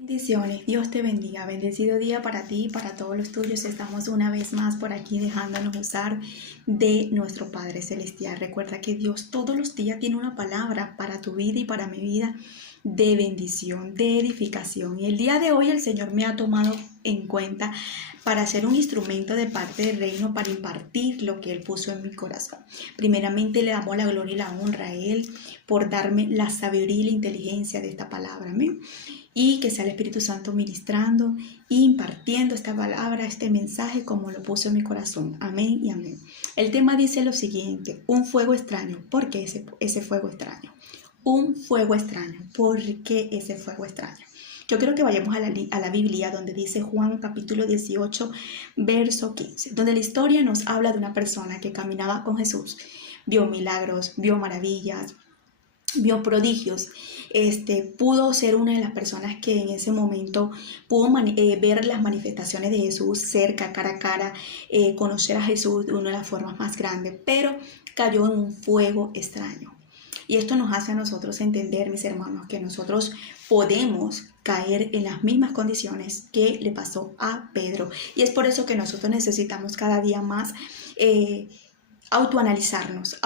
Bendiciones, Dios te bendiga, bendecido día para ti y para todos los tuyos. Estamos una vez más por aquí dejándonos usar de nuestro Padre Celestial. Recuerda que Dios todos los días tiene una palabra para tu vida y para mi vida de bendición, de edificación. Y el día de hoy el Señor me ha tomado en cuenta para ser un instrumento de parte del reino, para impartir lo que Él puso en mi corazón. Primeramente le damos la gloria y la honra a Él por darme la sabiduría y la inteligencia de esta palabra. Amén. Y que sea el Espíritu Santo ministrando e impartiendo esta palabra, este mensaje como lo puso en mi corazón. Amén y amén. El tema dice lo siguiente: un fuego extraño. ¿Por qué ese fuego extraño? Un fuego extraño. ¿Por qué ese fuego extraño? Yo quiero que vayamos a la Biblia, donde dice Juan capítulo 18, verso 15, donde la historia nos habla de una persona que caminaba con Jesús, vio milagros, vio maravillas, vio prodigios. Pudo ser una de las personas que en ese momento pudo ver las manifestaciones de Jesús cerca, cara a cara, conocer a Jesús de una de las formas más grandes, pero cayó en un fuego extraño. Y esto nos hace a nosotros entender, mis hermanos, que nosotros podemos caer en las mismas condiciones que le pasó a Pedro. Y es por eso que nosotros necesitamos cada día más autoanalizarnos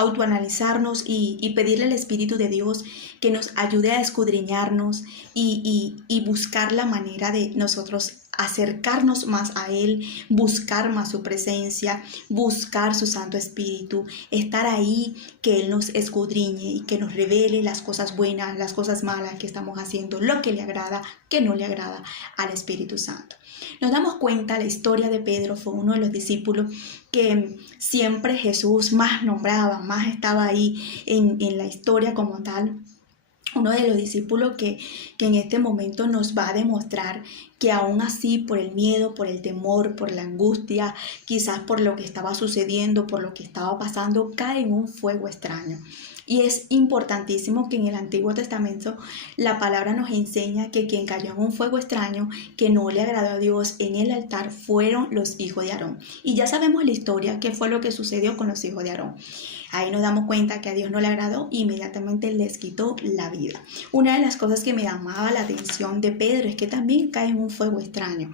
y pedirle al Espíritu de Dios que nos ayude a escudriñarnos y buscar la manera de nosotros acercarnos más a Él, buscar más su presencia, buscar su Santo Espíritu, estar ahí, que Él nos escudriñe y que nos revele las cosas buenas, las cosas malas que estamos haciendo, lo que le agrada, que no le agrada al Espíritu Santo. Nos damos cuenta, la historia de Pedro fue uno de los discípulos que siempre Jesús más nombraba, más estaba ahí en la historia como tal. Uno de los discípulos que en este momento nos va a demostrar que aún así, por el miedo, por el temor, por la angustia, quizás por lo que estaba sucediendo, por lo que estaba pasando, cae en un fuego extraño. Y es importantísimo que en el Antiguo Testamento la palabra nos enseña que quien cayó en un fuego extraño que no le agradó a Dios en el altar fueron los hijos de Aarón. Y ya sabemos la historia, qué fue lo que sucedió con los hijos de Aarón. Ahí nos damos cuenta que a Dios no le agradó y inmediatamente les quitó la vida. Una de las cosas que me llamaba la atención de Pedro es que también cae en un fuego extraño.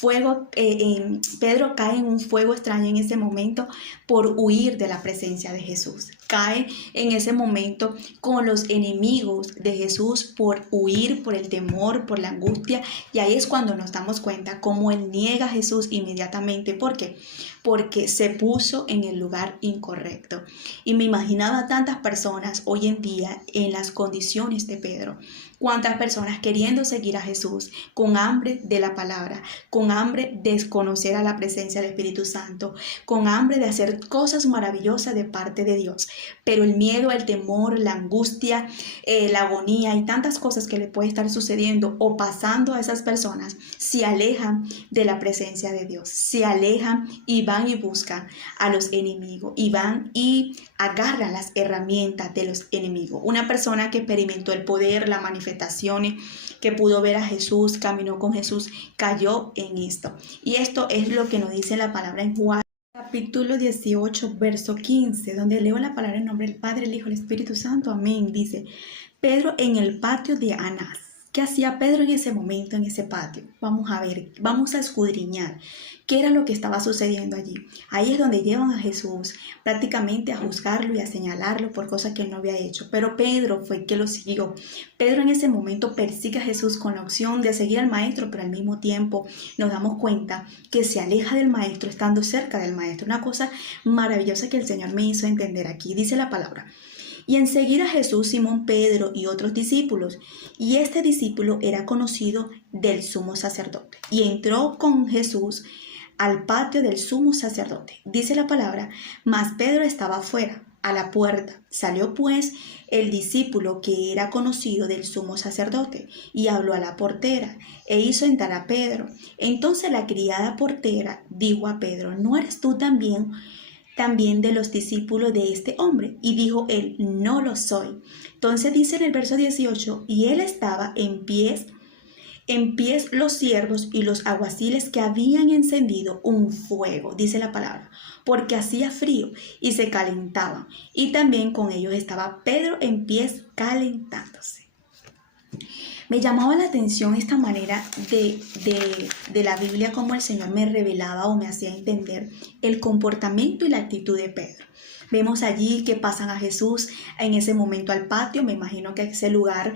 Pedro cae en un fuego extraño en ese momento por huir de la presencia de Jesús. Cae en ese momento con los enemigos de Jesús por huir, por el temor, por la angustia. Y ahí es cuando nos damos cuenta cómo él niega a Jesús inmediatamente. ¿Por qué? Porque se puso en el lugar incorrecto. Y me imaginaba tantas personas hoy en día en las condiciones de Pedro. Cuántas personas queriendo seguir a Jesús, con hambre de la palabra, con hambre de conocer a la presencia del Espíritu Santo, con hambre de hacer cosas maravillosas de parte de Dios. Pero el miedo, el temor, la angustia, la agonía y tantas cosas que le puede estar sucediendo o pasando a esas personas, se alejan de la presencia de Dios, se alejan y van y buscan a los enemigos y van y agarran las herramientas de los enemigos. Una persona que experimentó el poder, las manifestaciones, que pudo ver a Jesús, caminó con Jesús, cayó en esto. Y esto es lo que nos dice la palabra en Juan capítulo 18, verso 15, donde leo la palabra en nombre del Padre, el Hijo y el Espíritu Santo. Amén. Dice: Pedro en el patio de Anás. ¿Qué hacía Pedro en ese momento, en ese patio? Vamos a ver, vamos a escudriñar qué era lo que estaba sucediendo allí. Ahí es donde llevan a Jesús prácticamente a juzgarlo y a señalarlo por cosas que él no había hecho. Pero Pedro fue el que lo siguió. Pedro en ese momento persigue a Jesús con la opción de seguir al maestro, pero al mismo tiempo nos damos cuenta que se aleja del maestro estando cerca del maestro. Una cosa maravillosa que el Señor me hizo entender aquí. Dice la palabra: y enseguida Jesús, Simón Pedro y otros discípulos, y este discípulo era conocido del sumo sacerdote, y entró con Jesús al patio del sumo sacerdote. Dice la palabra: mas Pedro estaba afuera, a la puerta. Salió pues el discípulo que era conocido del sumo sacerdote, y habló a la portera, e hizo entrar a Pedro. Entonces la criada portera dijo a Pedro: ¿no eres tú también de los discípulos de este hombre? Y dijo él: no lo soy. Entonces dice en el verso 18: y él estaba en pies los siervos y los aguaciles que habían encendido un fuego, dice la palabra, porque hacía frío y se calentaban. Y también con ellos estaba Pedro en pies calentándose. Me llamaba la atención esta manera de la Biblia, como el Señor me revelaba o me hacía entender el comportamiento y la actitud de Pedro. Vemos allí que pasan a Jesús en ese momento al patio. Me imagino que ese lugar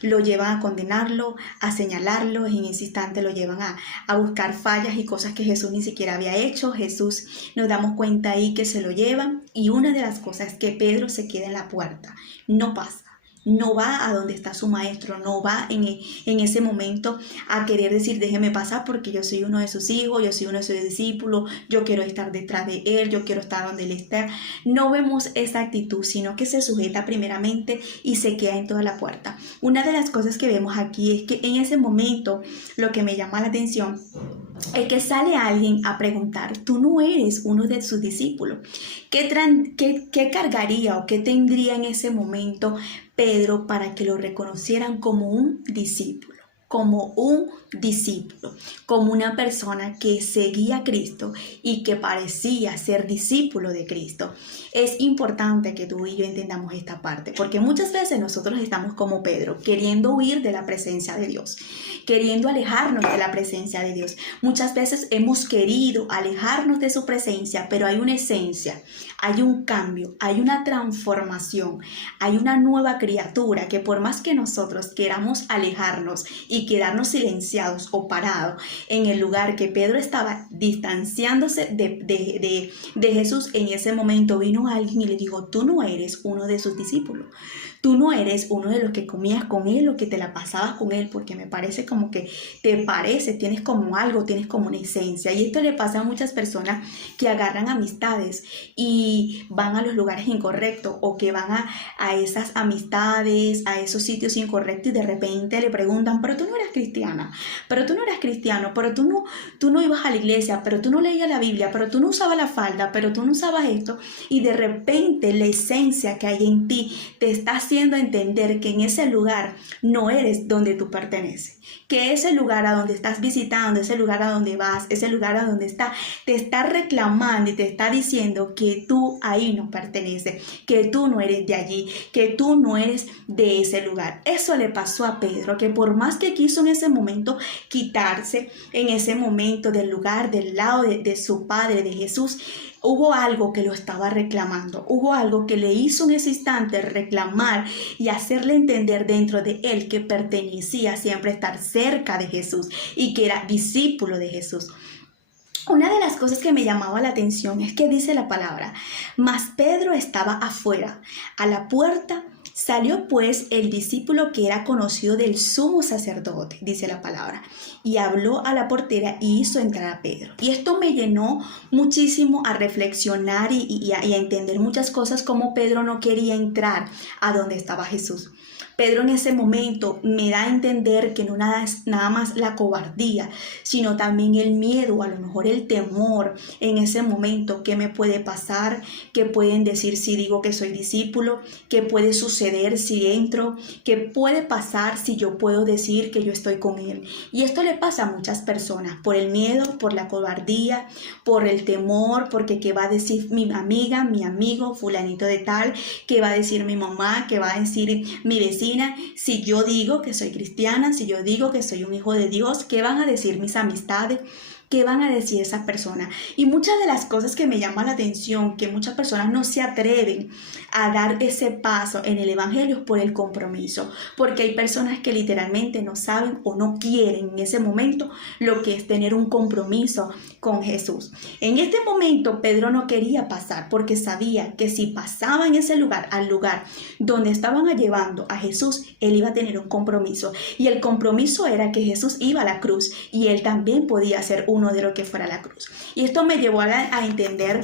lo llevan a condenarlo, a señalarlo. En ese instante lo llevan a buscar fallas y cosas que Jesús ni siquiera había hecho. Jesús, nos damos cuenta ahí que se lo llevan. Y una de las cosas es que Pedro se queda en la puerta, no pasa. No va a donde está su maestro, no va en ese momento a querer decir, déjeme pasar porque yo soy uno de sus hijos, yo soy uno de sus discípulos, yo quiero estar detrás de él, yo quiero estar donde él está. No vemos esa actitud, sino que se sujeta primeramente y se queda en toda la puerta. Una de las cosas que vemos aquí es que en ese momento lo que me llama la atención es que sale alguien a preguntar, tú no eres uno de sus discípulos. ¿Qué cargaría o qué tendría en ese momento Pedro para que lo reconocieran como un discípulo? Como una persona que seguía a Cristo y que parecía ser discípulo de Cristo. Es importante que tú y yo entendamos esta parte, porque muchas veces nosotros estamos como Pedro, queriendo huir de la presencia de Dios, queriendo alejarnos de la presencia de Dios. Muchas veces hemos querido alejarnos de su presencia, pero hay una esencia, hay un cambio, hay una transformación, hay una nueva criatura que por más que nosotros queramos alejarnos y quedarnos silenciados o parados en el lugar que Pedro estaba distanciándose de Jesús, en ese momento vino alguien y le dijo, tú no eres uno de sus discípulos. Tú no eres uno de los que comías con él o que te la pasabas con él, porque me parece como que tienes como algo, tienes como una esencia. Y esto le pasa a muchas personas que agarran amistades y van a los lugares incorrectos o que van a esas amistades, a esos sitios incorrectos y de repente le preguntan, pero tú no eras cristiana, pero tú no eras cristiano, pero tú no ibas a la iglesia, pero tú no leías la Biblia, pero tú no usabas la falda, pero tú no usabas esto. Y de repente la esencia que hay en ti te está haciendo entender que en ese lugar no eres donde tú perteneces, que ese lugar a donde estás visitando, ese lugar a donde vas, ese lugar a donde te está reclamando y te está diciendo que tú ahí no perteneces, que tú no eres de allí, que tú no eres de ese lugar. Eso le pasó a Pedro, que por más que quiso en ese momento quitarse, en ese momento del lugar, del lado de su Padre, de Jesús, hubo algo que lo estaba reclamando, hubo algo que le hizo en ese instante reclamar y hacerle entender dentro de él que pertenecía siempre a estar cerca de Jesús y que era discípulo de Jesús. Una de las cosas que me llamaba la atención es que dice la palabra, mas Pedro estaba afuera, a la puerta. Salió pues el discípulo que era conocido del sumo sacerdote, dice la palabra, y habló a la portera y hizo entrar a Pedro. Y esto me llenó muchísimo a reflexionar y a entender muchas cosas, como Pedro no quería entrar a donde estaba Jesús. Pedro en ese momento me da a entender que no nada más la cobardía, sino también el miedo, a lo mejor el temor en ese momento. ¿Qué me puede pasar? ¿Qué pueden decir si digo que soy discípulo? ¿Qué puede suceder si entro? ¿Qué puede pasar si yo puedo decir que yo estoy con él? Y esto le pasa a muchas personas, por el miedo, por la cobardía, por el temor, porque ¿qué va a decir mi amiga, mi amigo, fulanito de tal? ¿Qué va a decir mi mamá? ¿Qué va a decir mi vecina? Si yo digo que soy cristiana, si yo digo que soy un hijo de Dios, ¿qué van a decir mis amistades? ¿Qué van a decir esas personas? Y muchas de las cosas que me llaman la atención, que muchas personas no se atreven a dar ese paso en el evangelio, es por el compromiso. Porque hay personas que literalmente no saben o no quieren en ese momento lo que es tener un compromiso con Jesús. En este momento Pedro no quería pasar porque sabía que si pasaba en ese lugar, al lugar donde estaban llevando a Jesús, él iba a tener un compromiso. Y el compromiso era que Jesús iba a la cruz y él también podía ser uno de lo que fuera la cruz. Y esto me llevó a entender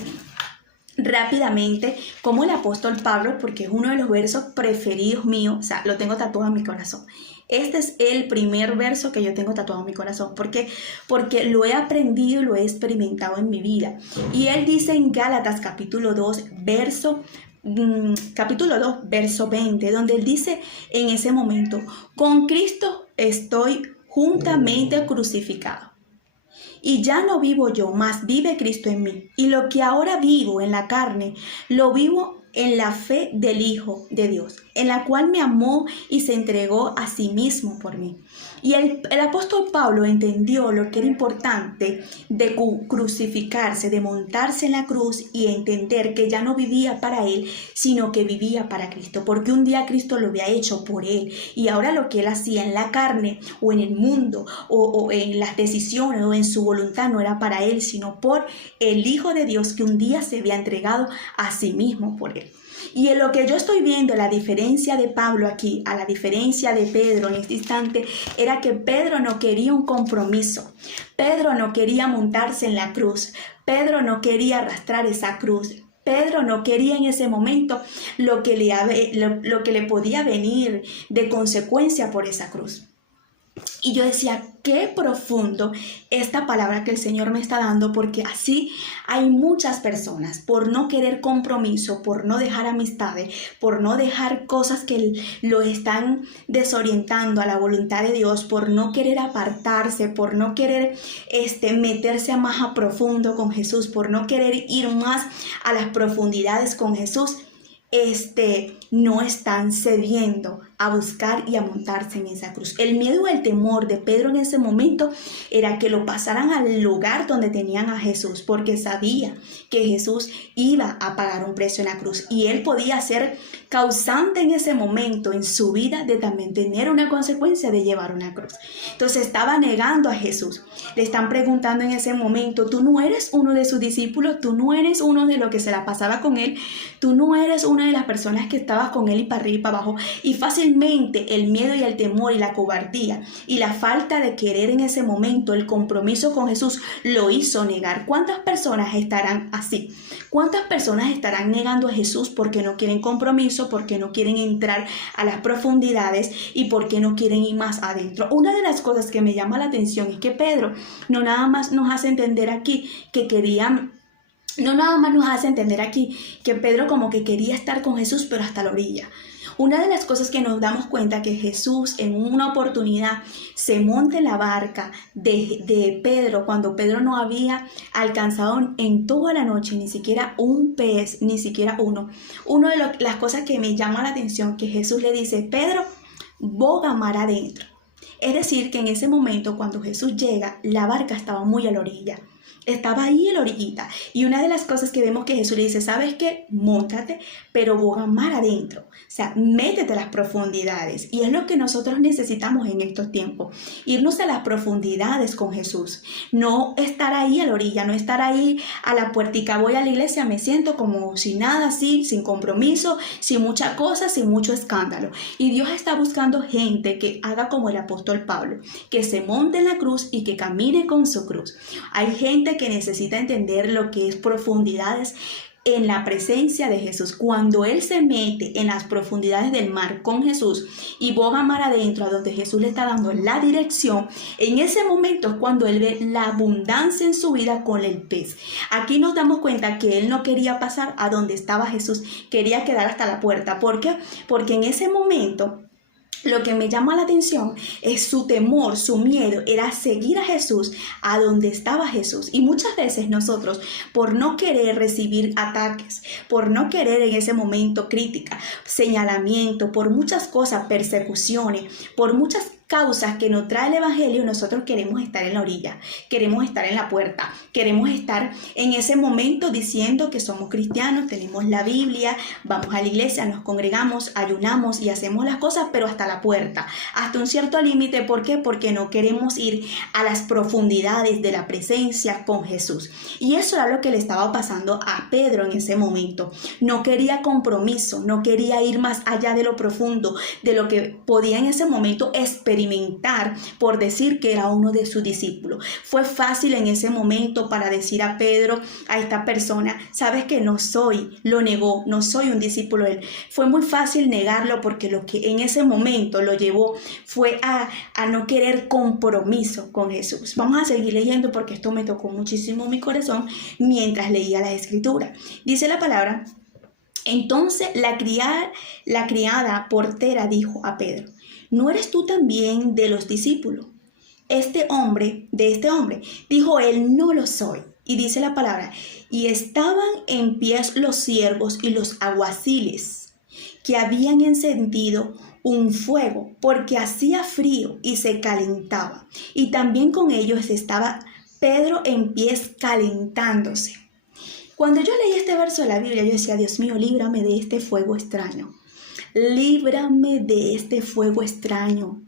rápidamente cómo el apóstol Pablo, porque es uno de los versos preferidos míos, o sea, lo tengo tatuado en mi corazón. Este es el primer verso que yo tengo tatuado en mi corazón. ¿Por qué? Porque lo he aprendido y lo he experimentado en mi vida. Y él dice en Gálatas capítulo 2, verso 20, donde él dice en ese momento, con Cristo estoy juntamente crucificado. Y ya no vivo yo, mas vive Cristo en mí. Y lo que ahora vivo en la carne, lo vivo en la fe del Hijo de Dios, en la cual me amó y se entregó a sí mismo por mí. Y el apóstol Pablo entendió lo que era importante de crucificarse, de montarse en la cruz y entender que ya no vivía para él, sino que vivía para Cristo, porque un día Cristo lo había hecho por él y ahora lo que él hacía en la carne o en el mundo o en las decisiones o en su voluntad no era para él, sino por el Hijo de Dios que un día se había entregado a sí mismo por él. Y en lo que yo estoy viendo, la diferencia de Pablo aquí, a la diferencia de Pedro en este instante, era que Pedro no quería un compromiso. Pedro no quería montarse en la cruz. Pedro no quería arrastrar esa cruz. Pedro no quería en ese momento lo que le podía venir de consecuencia por esa cruz. Y yo decía, qué profundo esta palabra que el Señor me está dando, porque así hay muchas personas por no querer compromiso, por no dejar amistades, por no dejar cosas que lo están desorientando a la voluntad de Dios, por no querer apartarse, por no querer meterse más a profundo con Jesús, por no querer ir más a las profundidades con Jesús. No están cediendo a buscar y a montarse en esa cruz. El miedo o el temor de Pedro en ese momento era que lo pasaran al lugar donde tenían a Jesús, porque sabía que Jesús iba a pagar un precio en la cruz y él podía ser causante en ese momento en su vida de también tener una consecuencia de llevar una cruz. Entonces estaba negando a Jesús. Le están preguntando en ese momento, tú no eres uno de sus discípulos, tú no eres uno de los que se la pasaba con él, tú no eres una de las personas que estabas con él y para arriba y para abajo. Y fácilmente el miedo y el temor y la cobardía y la falta de querer en ese momento el compromiso con Jesús lo hizo negar. ¿Cuántas personas estarán así? ¿Cuántas personas estarán negando a Jesús porque no quieren compromiso, porque no quieren entrar a las profundidades y porque no quieren ir más adentro? Una de las cosas que me llama la atención es que Pedro no nada más nos hace entender aquí que Pedro como que quería estar con Jesús, pero hasta la orilla. Una de las cosas que nos damos cuenta que Jesús en una oportunidad se monta en la barca de Pedro cuando Pedro no había alcanzado en toda la noche ni siquiera un pez, ni siquiera uno. Una de las cosas que me llama la atención que Jesús le dice, Pedro, boga mar adentro. Es decir, que en ese momento cuando Jesús llega, la barca estaba muy a la orilla. Estaba ahí en la orillita. Y una de las cosas que vemos que Jesús le dice, ¿sabes qué? Móntate, pero boga mar adentro. O sea, métete a las profundidades. Y es lo que nosotros necesitamos en estos tiempos. Irnos a las profundidades con Jesús. No estar ahí a la orilla, no estar ahí a la puertica. Voy a la iglesia, me siento como sin nada, así, sin compromiso, sin mucha cosa, sin mucho escándalo. Y Dios está buscando gente que haga como el apóstol Pablo, que se monte en la cruz y que camine con su cruz. Hay gente que necesita entender lo que es profundidades en la presencia de Jesús. Cuando Él se mete en las profundidades del mar con Jesús y boga mar adentro, a donde Jesús le está dando la dirección, en ese momento es cuando Él ve la abundancia en su vida con el pez. Aquí nos damos cuenta que Él no quería pasar a donde estaba Jesús, quería quedar hasta la puerta. ¿Por qué? Porque en ese momento lo que me llama la atención es su temor, su miedo, era seguir a Jesús a donde estaba Jesús. Y muchas veces nosotros, por no querer recibir ataques, por no querer en ese momento crítica, señalamiento, por muchas cosas, persecuciones, por muchas causas que nos trae el Evangelio, nosotros queremos estar en la orilla, queremos estar en la puerta, queremos estar en ese momento diciendo que somos cristianos, tenemos la Biblia, vamos a la iglesia, nos congregamos, ayunamos y hacemos las cosas, pero hasta la puerta, hasta un cierto límite. ¿Por qué? Porque no queremos ir a las profundidades de la presencia con Jesús. Y eso era lo que le estaba pasando a Pedro en ese momento. No quería compromiso, no quería ir más allá de lo profundo, de lo que podía en ese momento experimentar por decir que era uno de sus discípulos. Fue fácil en ese momento para decir a Pedro, a esta persona, sabes que no soy, lo negó, no soy un discípulo de él. Fue muy fácil negarlo porque lo que en ese momento lo llevó fue a no querer compromiso con Jesús. Vamos a seguir leyendo porque esto me tocó muchísimo mi corazón mientras leía la escritura. Dice la palabra, entonces la criada portera dijo a Pedro, ¿no eres tú también de los discípulos? De este hombre, dijo él, no lo soy. Y dice la palabra, y estaban en pie los siervos y los alguaciles que habían encendido un fuego, porque hacía frío y se calentaba. Y también con ellos estaba Pedro en pies calentándose. Cuando yo leí este verso de la Biblia, yo decía, Dios mío, líbrame de este fuego extraño. Líbrame de este fuego extraño.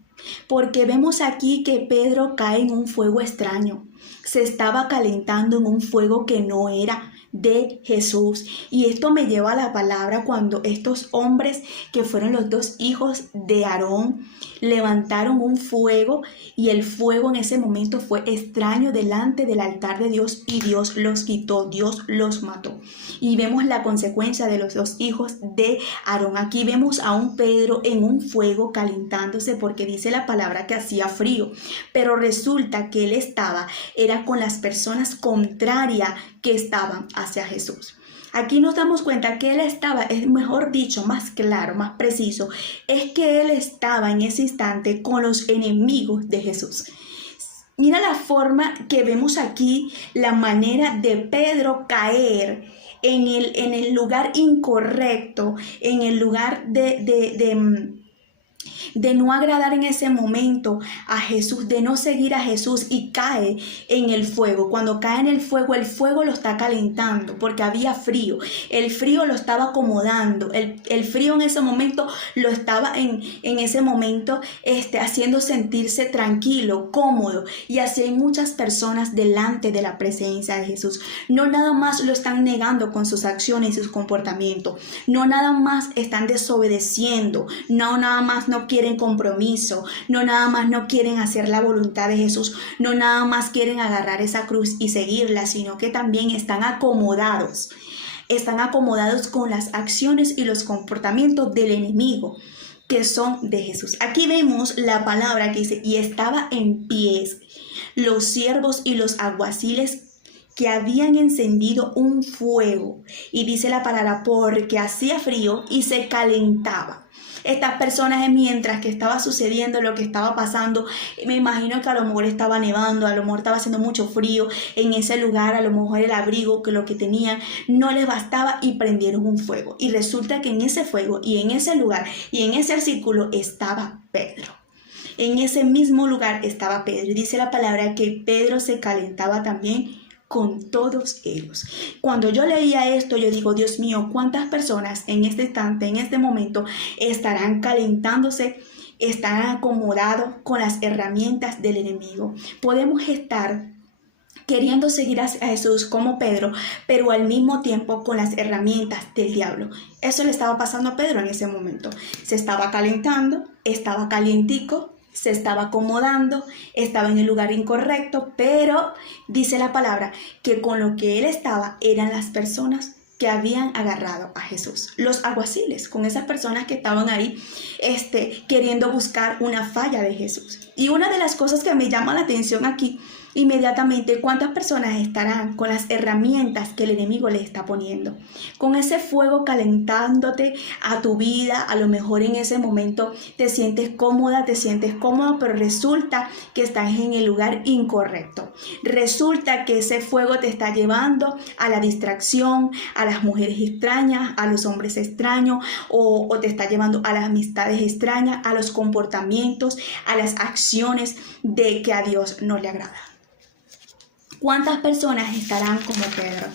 Porque vemos aquí que Pedro cae en un fuego extraño. Se estaba calentando en un fuego que no era de Jesús. Y esto me lleva a la palabra cuando estos hombres, que fueron los dos hijos de Aarón, levantaron un fuego, y el fuego en ese momento fue extraño delante del altar de Dios, y Dios los quitó, Dios los mató. Y vemos la consecuencia de los dos hijos de Aarón. Aquí vemos a un Pedro en un fuego calentándose, porque dice la palabra que hacía frío, pero resulta que él era con las personas contrarias que estaban hacia Jesús. Aquí nos damos cuenta que él estaba, es mejor dicho, más claro, más preciso, es que él estaba en ese instante con los enemigos de Jesús. Mira la forma que vemos aquí, la manera de Pedro caer en el lugar incorrecto, en el lugar de no agradar en ese momento a Jesús, de no seguir a Jesús, y cae en el fuego. Cuando cae en el fuego lo está calentando porque había frío. El frío lo estaba acomodando. El frío en ese momento lo estaba en ese momento haciendo sentirse tranquilo, cómodo. Y así hay muchas personas delante de la presencia de Jesús. No nada más lo están negando con sus acciones y sus comportamientos. No nada más están desobedeciendo. No nada más no quieren compromiso, no nada más no quieren hacer la voluntad de Jesús, no nada más quieren agarrar esa cruz y seguirla, sino que también están acomodados con las acciones y los comportamientos del enemigo, que son de Jesús. Aquí vemos la palabra que dice, y estaba en pies los siervos y los alguaciles que habían encendido un fuego, y dice la palabra, porque hacía frío y se calentaba. Estas personas, mientras que estaba sucediendo lo que estaba pasando, me imagino que a lo mejor estaba nevando, a lo mejor estaba haciendo mucho frío en ese lugar, a lo mejor el abrigo que lo que tenían no les bastaba y prendieron un fuego. Y resulta que en ese fuego y en ese lugar y en ese círculo estaba Pedro. En ese mismo lugar estaba Pedro. Y dice la palabra que Pedro se calentaba también con todos ellos. Cuando yo leía esto, yo digo, Dios mío, ¿cuántas personas en este instante, en este momento, estarán calentándose, estarán acomodados con las herramientas del enemigo? Podemos estar queriendo seguir a Jesús como Pedro, pero al mismo tiempo con las herramientas del diablo. Eso le estaba pasando a Pedro en ese momento. Se estaba calentando, estaba calientico, se estaba acomodando, estaba en el lugar incorrecto, pero dice la palabra que con lo que él estaba eran las personas que habían agarrado a Jesús, los alguaciles, con esas personas que estaban ahí queriendo buscar una falla de Jesús. Y una de las cosas que me llama la atención aquí inmediatamente, ¿cuántas personas estarán con las herramientas que el enemigo le está poniendo? Con ese fuego calentándote a tu vida. A lo mejor en ese momento te sientes cómoda, te sientes cómodo, pero resulta que estás en el lugar incorrecto. Resulta que ese fuego te está llevando a la distracción, a las mujeres extrañas, a los hombres extraños, o te está llevando a las amistades extrañas, a los comportamientos, a las acciones de que a Dios no le agrada. ¿Cuántas personas estarán como Pedro?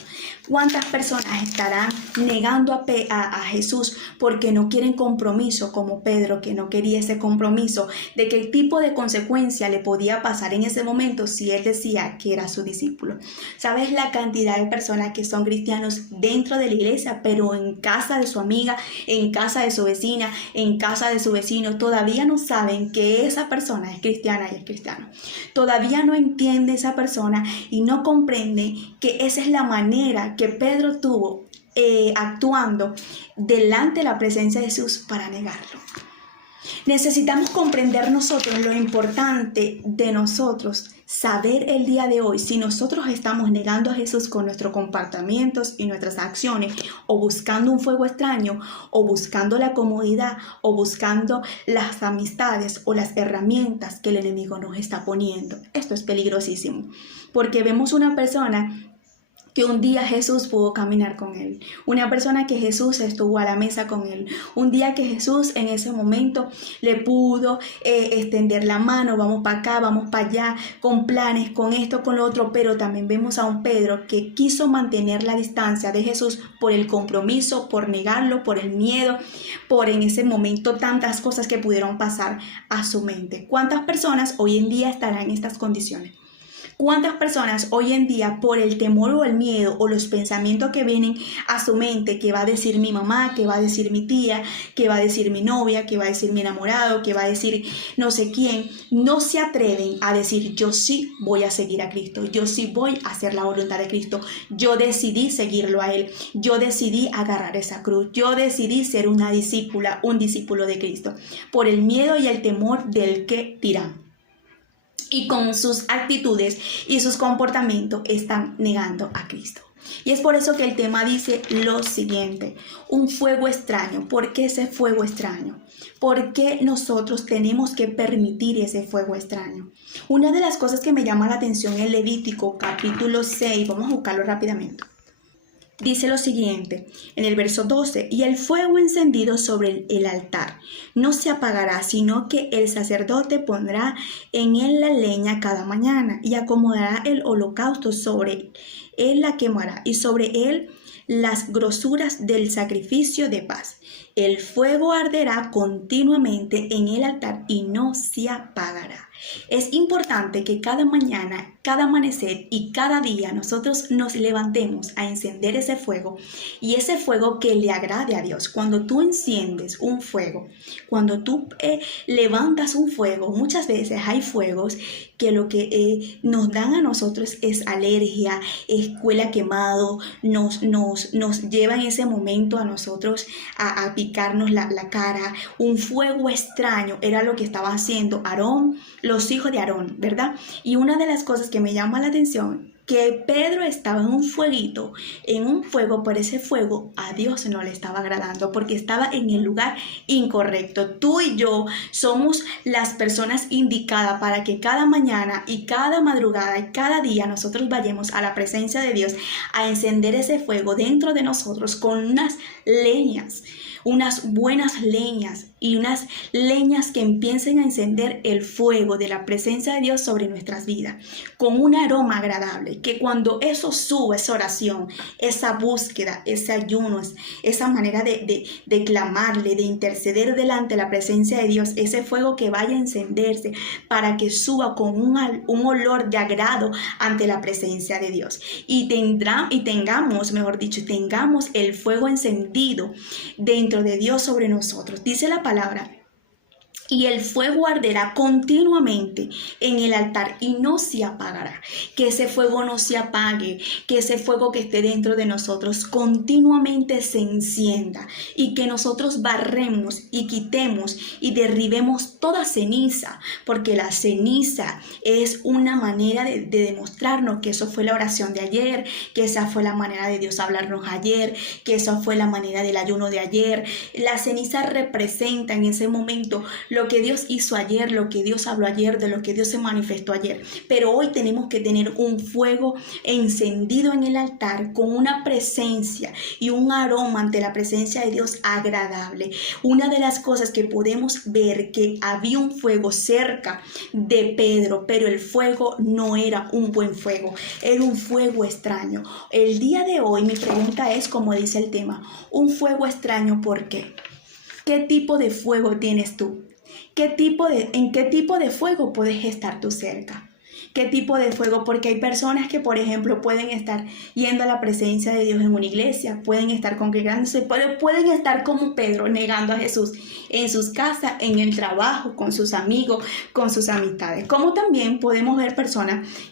¿Cuántas personas estarán negando a Jesús porque no quieren compromiso, como Pedro, que no quería ese compromiso de qué tipo de consecuencia le podía pasar en ese momento si él decía que era su discípulo? ¿Sabes la cantidad de personas que son cristianos dentro de la iglesia, pero en casa de su amiga, en casa de su vecina, en casa de su vecino, todavía no saben que esa persona es cristiana y es cristiano? Todavía no entiende esa persona y no comprende que esa es la manera que Pedro tuvo actuando delante de la presencia de Jesús para negarlo. Necesitamos comprender nosotros lo importante de nosotros, saber el día de hoy si nosotros estamos negando a Jesús con nuestros comportamientos y nuestras acciones, o buscando un fuego extraño, o buscando la comodidad, o buscando las amistades o las herramientas que el enemigo nos está poniendo. Esto es peligrosísimo, porque vemos una persona que un día Jesús pudo caminar con él, una persona que Jesús estuvo a la mesa con él, un día que Jesús en ese momento le pudo extender la mano, vamos para acá, vamos para allá, con planes, con esto, con lo otro, pero también vemos a un Pedro que quiso mantener la distancia de Jesús por el compromiso, por negarlo, por el miedo, por en ese momento tantas cosas que pudieron pasar a su mente. ¿Cuántas personas hoy en día estarán en estas condiciones? ¿Cuántas personas hoy en día por el temor o el miedo o los pensamientos que vienen a su mente, que va a decir mi mamá, que va a decir mi tía, que va a decir mi novia, que va a decir mi enamorado, que va a decir no sé quién, no se atreven a decir yo sí voy a seguir a Cristo, yo sí voy a hacer la voluntad de Cristo, yo decidí seguirlo a Él, yo decidí agarrar esa cruz, yo decidí ser una discípula, un discípulo de Cristo, por el miedo y el temor del que dirán? Y con sus actitudes y sus comportamientos están negando a Cristo. Y es por eso que el tema dice lo siguiente: un fuego extraño. ¿Por qué ese fuego extraño? ¿Por qué nosotros tenemos que permitir ese fuego extraño? Una de las cosas que me llama la atención en Levítico capítulo 6, vamos a buscarlo rápidamente. Dice lo siguiente, en el verso 12, y el fuego encendido sobre el altar no se apagará, sino que el sacerdote pondrá en él la leña cada mañana y acomodará el holocausto sobre él, la quemará y sobre él las grosuras del sacrificio de paz. El fuego arderá continuamente en el altar y no se apagará. Es importante que cada mañana, cada amanecer y cada día nosotros nos levantemos a encender ese fuego, y ese fuego que le agrade a Dios. Cuando tú enciendes un fuego, cuando tú levantas un fuego, muchas veces hay fuegos que lo que nos dan a nosotros es alergia, es huele a quemado, nos lleva en ese momento a nosotros a picarnos la cara. Un fuego extraño era lo que estaba haciendo Aarón, los hijos de Aarón, ¿verdad? Y una de las cosas que me llama la atención, que Pedro estaba en un fueguito, en un fuego, pero ese fuego a Dios no le estaba agradando porque estaba en el lugar incorrecto. Tú y yo somos las personas indicadas para que cada mañana y cada madrugada y cada día nosotros vayamos a la presencia de Dios a encender ese fuego dentro de nosotros con unas leñas, unas buenas leñas y unas leñas que empiecen a encender el fuego de la presencia de Dios sobre nuestras vidas, con un aroma agradable, que cuando eso sube, esa oración, esa búsqueda, ese ayuno, esa manera de clamarle, de interceder delante de la presencia de Dios, ese fuego que vaya a encenderse para que suba con un olor de agrado ante la presencia de Dios. Y tengamos el fuego encendido dentro de Dios sobre nosotros. Dice la palabra: y el fuego arderá continuamente en el altar y no se apagará. Que ese fuego no se apague, que ese fuego que esté dentro de nosotros continuamente se encienda, y que nosotros barremos y quitemos y derribemos toda ceniza, porque la ceniza es una manera de demostrarnos que eso fue la oración de ayer, que esa fue la manera de Dios hablarnos ayer, que esa fue la manera del ayuno de ayer. La ceniza representa en ese momento lo que Dios hizo ayer, lo que Dios habló ayer, de lo que Dios se manifestó ayer. Pero hoy tenemos que tener un fuego encendido en el altar con una presencia y un aroma ante la presencia de Dios agradable. Una de las cosas que podemos ver, que había un fuego cerca de Pedro, pero el fuego no era un buen fuego, era un fuego extraño. El día de hoy mi pregunta es, como dice el tema, un fuego extraño, ¿por qué? ¿Qué tipo de fuego tienes tú? ¿En qué tipo de fuego puedes estar tú cerca? ¿Qué tipo de fuego? Porque hay personas que, por ejemplo, pueden estar yendo a la presencia de Dios en una iglesia, pueden estar congregándose, pero pueden estar como Pedro, negando a Jesús en sus casas, en el trabajo, con sus amigos, con sus amistades. Como también podemos ver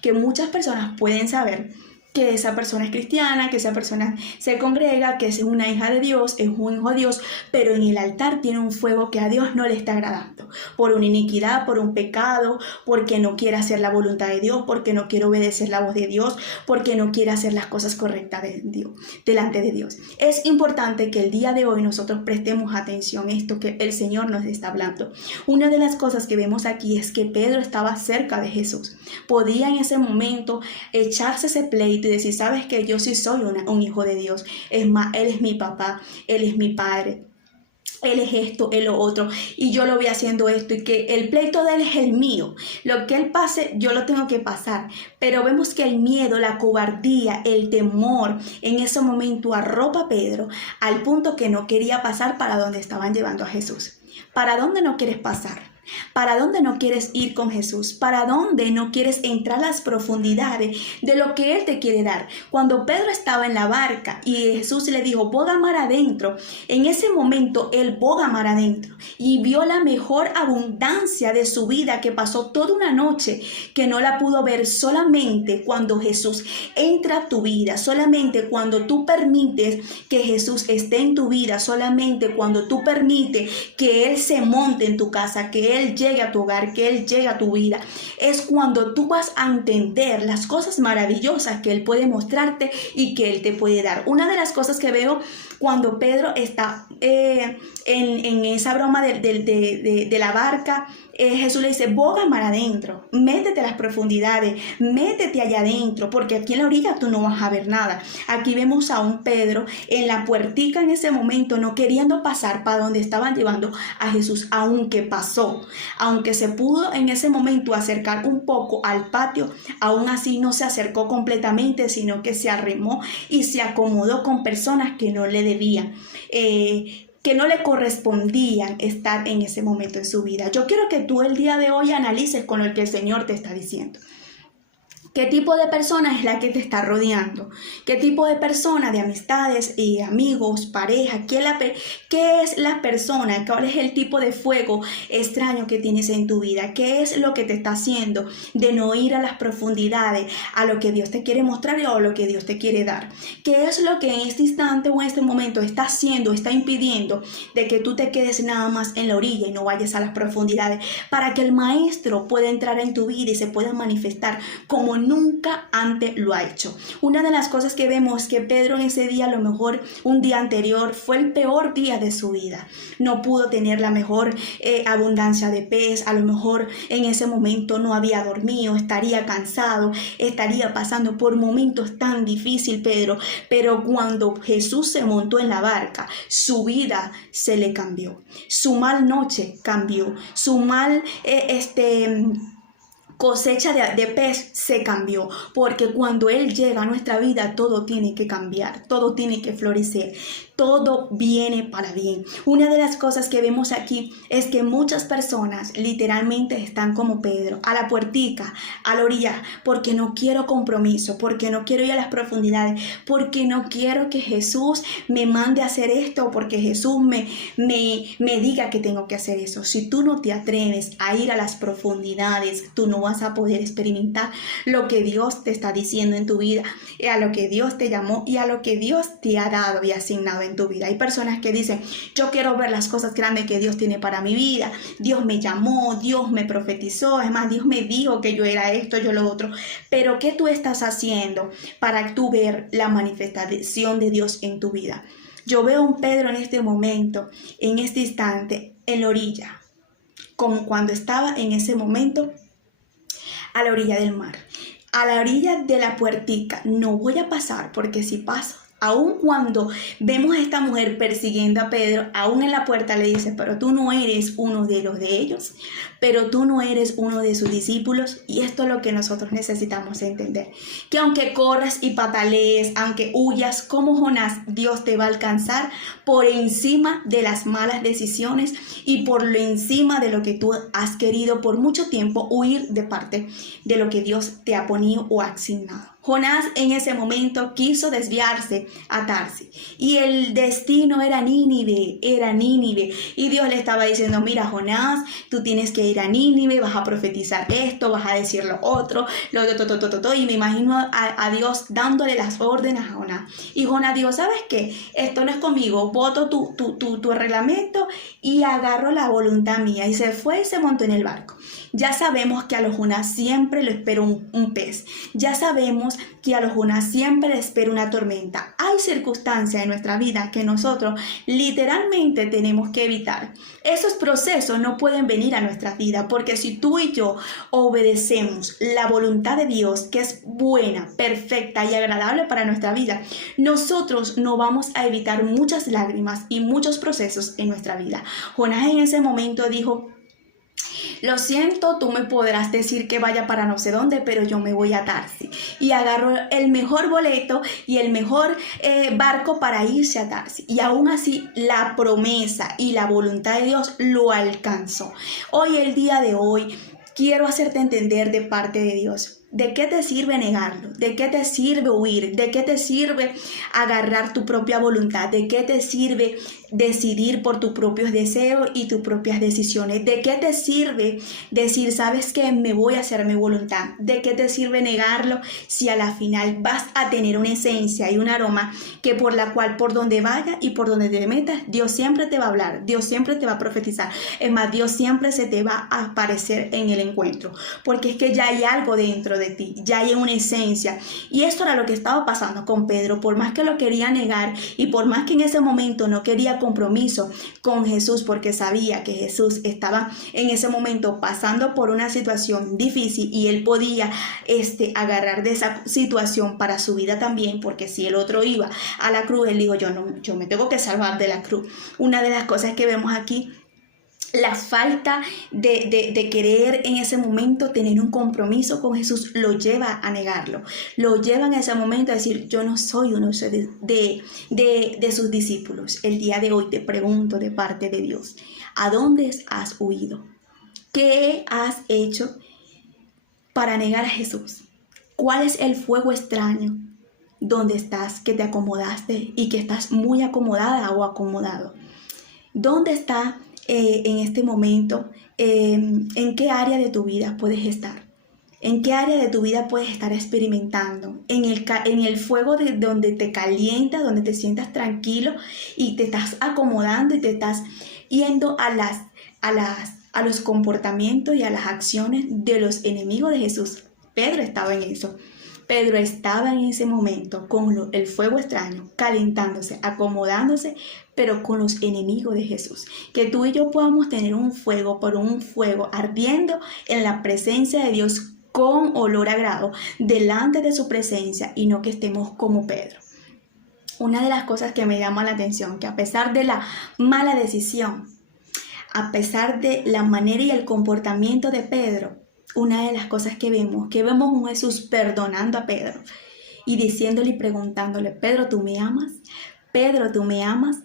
que muchas personas pueden saber que esa persona es cristiana, que esa persona se congrega, que es una hija de Dios, es un hijo de Dios, pero en el altar tiene un fuego que a Dios no le está agradando, por una iniquidad, por un pecado, porque no quiere hacer la voluntad de Dios, porque no quiere obedecer la voz de Dios, porque no quiere hacer las cosas correctas de Dios, delante de Dios. Es importante que el día de hoy nosotros prestemos atención a esto que el Señor nos está hablando. Una de las cosas que vemos aquí es que Pedro estaba cerca de Jesús, podía en ese momento echarse ese pleito y decir, sabes que yo sí soy un hijo de Dios. Es más, Él es mi papá, Él es mi padre. Él es esto, él lo otro, y yo lo voy haciendo esto, y que el pleito de él es el mío. Lo que él pase, yo lo tengo que pasar. Pero vemos que el miedo, la cobardía, el temor, en ese momento arropa a Pedro al punto que no quería pasar para donde estaban llevando a Jesús. ¿Para dónde no quieres pasar? ¿Para dónde no quieres ir con Jesús? ¿Para dónde no quieres entrar a las profundidades de lo que Él te quiere dar? Cuando Pedro estaba en la barca y Jesús le dijo, boga mar adentro, en ese momento Él boga mar adentro y vio la mejor abundancia de su vida, que pasó toda una noche que no la pudo ver. Solamente cuando Jesús entra a tu vida, solamente cuando tú permites que Jesús esté en tu vida, solamente cuando tú permites que Él se monte en tu casa, que Él llegue a tu hogar, que Él llegue a tu vida, es cuando tú vas a entender las cosas maravillosas que Él puede mostrarte y que Él te puede dar. Una de las cosas que veo cuando Pedro está en esa broma de la barca, Jesús le dice, boga mar adentro, métete a las profundidades, métete allá adentro, porque aquí en la orilla tú no vas a ver nada. Aquí vemos a un Pedro en la puertica en ese momento, no queriendo pasar para donde estaban llevando a Jesús, aunque pasó, aunque se pudo en ese momento acercar un poco al patio, aún así no se acercó completamente, sino que se arrimó y se acomodó con personas que no le debían, que no le correspondían estar en ese momento en su vida. Yo quiero que tú el día de hoy analices con lo que el Señor te está diciendo. ¿Qué tipo de persona es la que te está rodeando? ¿Qué tipo de persona, de amistades y amigos, pareja? ¿Qué es la persona? ¿Cuál es el tipo de fuego extraño que tienes en tu vida? ¿Qué es lo que te está haciendo de no ir a las profundidades, a lo que Dios te quiere mostrar o a lo que Dios te quiere dar? ¿Qué es lo que en este instante o en este momento está haciendo, está impidiendo de que tú te quedes nada más en la orilla y no vayas a las profundidades, para que el Maestro pueda entrar en tu vida y se pueda manifestar como nunca antes lo ha hecho? Una de las cosas que vemos que Pedro en ese día, a lo mejor un día anterior, fue el peor día de su vida. No pudo tener la mejor abundancia de pez. A lo mejor en ese momento no había dormido, estaría cansado, estaría pasando por momentos tan difíciles Pedro. Pero cuando Jesús se montó en la barca, su vida se le cambió. Su mal noche cambió. Su mal cosecha de pez se cambió, porque cuando Él llega a nuestra vida, todo tiene que cambiar, todo tiene que florecer, todo viene para bien. Una de las cosas que vemos aquí es que muchas personas literalmente están como Pedro, a la puertica, a la orilla, porque no quiero compromiso, porque no quiero ir a las profundidades, porque no quiero que Jesús me mande a hacer esto, porque Jesús me diga que tengo que hacer eso. Si tú no te atreves a ir a las profundidades, tú no vas a poder experimentar lo que Dios te está diciendo en tu vida, a lo que Dios te llamó y a lo que Dios te ha dado y asignado en tu vida. Hay personas que dicen, yo quiero ver las cosas grandes que Dios tiene para mi vida, Dios me llamó, Dios me profetizó, además Dios me dijo que yo era esto, yo lo otro. Pero ¿qué tú estás haciendo para tú ver la manifestación de Dios en tu vida? Yo veo a un Pedro en este momento, en este instante, en la orilla, como cuando estaba en ese momento a la orilla del mar, a la orilla de la puertica. No voy a pasar, porque si paso, aun cuando vemos a esta mujer persiguiendo a Pedro, aún en la puerta le dice, pero tú no eres uno de los de ellos, pero tú no eres uno de sus discípulos. Y esto es lo que nosotros necesitamos entender, que aunque corras y patalees, aunque huyas como Jonás, Dios te va a alcanzar por encima de las malas decisiones y por lo encima de lo que tú has querido por mucho tiempo huir de parte de lo que Dios te ha ponido o ha asignado. Jonás en ese momento quiso desviarse a Tarsis y el destino era Nínive, y Dios le estaba diciendo, mira Jonás, tú tienes que ir a Nínive, vas a profetizar esto, vas a decir lo otro, y me imagino a Dios dándole las órdenes a Jonás. Y Jonás dijo, ¿sabes qué? Esto no es conmigo, voto tu reglamento y agarro la voluntad mía, y se fue y se montó en el barco. Ya sabemos que a los Jonás siempre lo espera un pez. Ya sabemos que a los Jonás siempre les espera una tormenta. Hay circunstancias en nuestra vida que nosotros literalmente tenemos que evitar. Esos procesos no pueden venir a nuestra vida, porque si tú y yo obedecemos la voluntad de Dios, que es buena, perfecta y agradable para nuestra vida, nosotros no vamos a evitar muchas lágrimas y muchos procesos en nuestra vida. Jonás en ese momento dijo: lo siento, tú me podrás decir que vaya para no sé dónde, pero yo me voy a Tarsis. Y agarró el mejor boleto y el mejor barco para irse a Tarsis. Y aún así la promesa y la voluntad de Dios lo alcanzó. Hoy, el día de hoy, quiero hacerte entender de parte de Dios. ¿De qué te sirve negarlo? ¿De qué te sirve huir? ¿De qué te sirve agarrar tu propia voluntad? ¿De qué te sirve decidir por tus propios deseos y tus propias decisiones? ¿De qué te sirve decir, sabes qué, me voy a hacer mi voluntad? ¿De qué te sirve negarlo si a la final vas a tener una esencia y un aroma que por la cual por donde vayas y por donde te metas, Dios siempre te va a hablar, Dios siempre te va a profetizar? Es más, Dios siempre se te va a aparecer en el encuentro, porque es que ya hay algo dentro de ti, ya hay una esencia. Y esto era lo que estaba pasando con Pedro. Por más que lo quería negar y por más que en ese momento no quería compromiso con Jesús, porque sabía que Jesús estaba en ese momento pasando por una situación difícil y él podía agarrar de esa situación para su vida también, porque si el otro iba a la cruz, él dijo, yo me tengo que salvar de la cruz. Una de las cosas que vemos aquí, la falta de querer en ese momento tener un compromiso con Jesús, lo lleva a negarlo, lo lleva en ese momento a decir, yo no soy uno de sus discípulos. El día de hoy te pregunto de parte de Dios, ¿a dónde has huido? ¿Qué has hecho para negar a Jesús? ¿Cuál es el fuego extraño donde estás, que te acomodaste y que estás muy acomodada o acomodado? ¿Dónde está en este momento? ¿En qué área de tu vida puedes estar? ¿En qué área de tu vida puedes estar experimentando? En el fuego de donde te calienta, donde te sientas tranquilo y te estás acomodando y te estás yendo a los comportamientos y a las acciones de los enemigos de Jesús. Pedro estaba en eso. Pedro estaba en ese momento con el fuego extraño, calentándose, acomodándose, pero con los enemigos de Jesús. Que tú y yo podamos tener un fuego, por un fuego ardiendo en la presencia de Dios con olor a grado, delante de su presencia, y no que estemos como Pedro. Una de las cosas que me llama la atención, que a pesar de la mala decisión, a pesar de la manera y el comportamiento de Pedro, una de las cosas que vemos un Jesús perdonando a Pedro y diciéndole y preguntándole, Pedro, ¿tú me amas? Pedro, ¿tú me amas?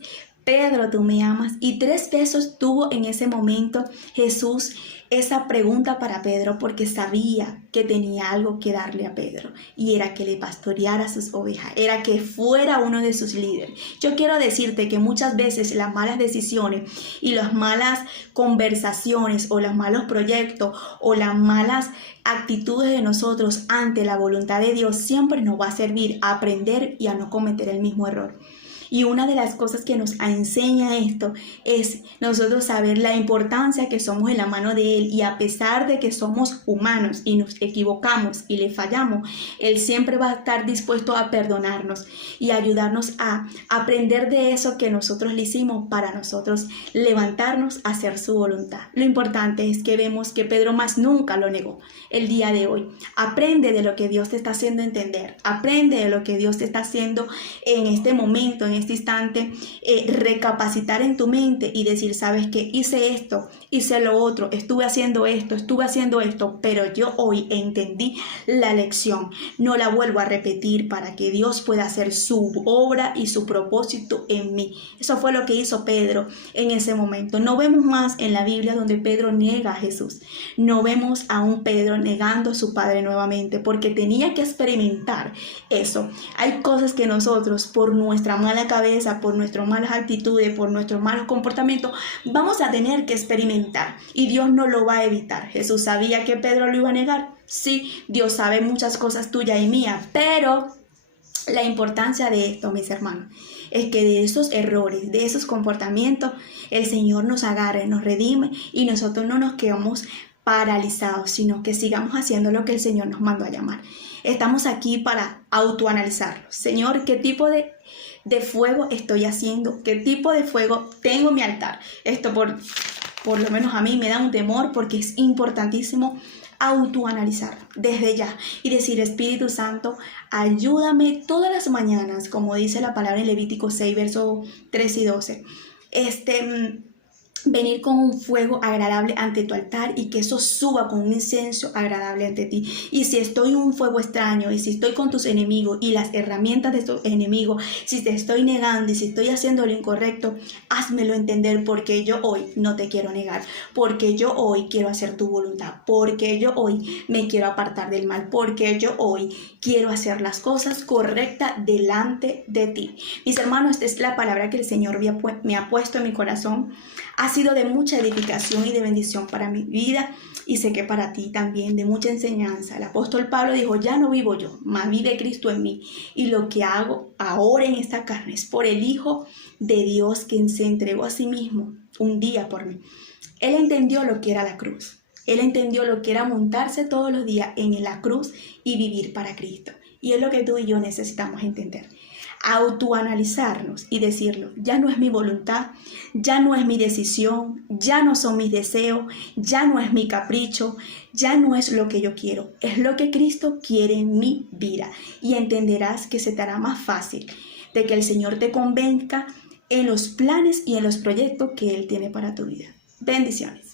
Pedro, ¿tú me amas? Y 3 veces tuvo en ese momento Jesús esa pregunta para Pedro, porque sabía que tenía algo que darle a Pedro, y era que le pastoreara sus ovejas, era que fuera uno de sus líderes. Yo quiero decirte que muchas veces las malas decisiones y las malas conversaciones o los malos proyectos o las malas actitudes de nosotros ante la voluntad de Dios siempre nos va a servir a aprender y a no cometer el mismo error. Y una de las cosas que nos enseña esto es nosotros saber la importancia que somos en la mano de Él, y a pesar de que somos humanos y nos equivocamos y le fallamos, Él siempre va a estar dispuesto a perdonarnos y ayudarnos a aprender de eso que nosotros le hicimos, para nosotros levantarnos a hacer su voluntad. Lo importante es que vemos que Pedro más nunca lo negó. El día de hoy, aprende de lo que Dios te está haciendo entender, aprende de lo que Dios te está haciendo en este momento, en este instante, recapacitar en tu mente y decir, sabes que hice esto, hice lo otro, estuve haciendo esto, pero yo hoy entendí la lección, no la vuelvo a repetir, para que Dios pueda hacer su obra y su propósito en mí. Eso fue lo que hizo Pedro en ese momento. No vemos más en la Biblia donde Pedro niega a Jesús, no vemos a un Pedro negando a su Padre nuevamente, porque tenía que experimentar eso. Hay cosas que nosotros, por nuestra mala cabeza, por nuestras malas actitudes, por nuestros malos comportamientos, vamos a tener que experimentar, y Dios no lo va a evitar. Jesús sabía que Pedro lo iba a negar. Sí, Dios sabe muchas cosas tuyas y mías, pero la importancia de esto, mis hermanos, es que de esos errores, de esos comportamientos, el Señor nos agarre, nos redime, y nosotros no nos quedamos paralizados, sino que sigamos haciendo lo que el Señor nos mandó a llamar. Estamos aquí para autoanalizarlo. Señor, ¿qué tipo de fuego estoy haciendo? ¿Qué tipo de fuego tengo en mi altar? Esto por lo menos a mí me da un temor, porque es importantísimo autoanalizar desde ya y decir: Espíritu Santo, ayúdame todas las mañanas, como dice la palabra en Levítico 6, versos 13 y 12. Venir con un fuego agradable ante tu altar, y que eso suba con un incienso agradable ante ti. Y si estoy en un fuego extraño, y si estoy con tus enemigos y las herramientas de tus enemigos, si te estoy negando y si estoy haciendo lo incorrecto, házmelo entender, porque yo hoy no te quiero negar, porque yo hoy quiero hacer tu voluntad, porque yo hoy me quiero apartar del mal, porque yo hoy quiero hacer las cosas correctas delante de ti. Mis hermanos, esta es la palabra que el Señor me ha puesto en mi corazón. Ha sido de mucha edificación y de bendición para mi vida, y sé que para ti también, de mucha enseñanza. El apóstol Pablo dijo: ya no vivo yo, mas vive Cristo en mí, y lo que hago ahora en esta carne es por el Hijo de Dios, quien se entregó a sí mismo un día por mí. Él entendió lo que era la cruz. Él entendió lo que era montarse todos los días en la cruz y vivir para Cristo. Y es lo que tú y yo necesitamos entender. Autoanalizarnos y decirlo: ya no es mi voluntad, ya no es mi decisión, ya no son mis deseos, ya no es mi capricho, ya no es lo que yo quiero, es lo que Cristo quiere en mi vida. Y entenderás que se te hará más fácil de que el Señor te convenza en los planes y en los proyectos que Él tiene para tu vida. Bendiciones.